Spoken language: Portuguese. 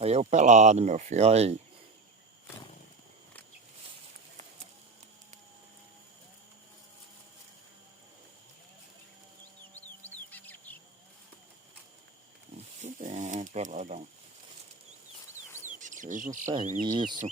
Aí é o pelado, meu filho, olha aí. Muito bem, peladão. Fez o serviço.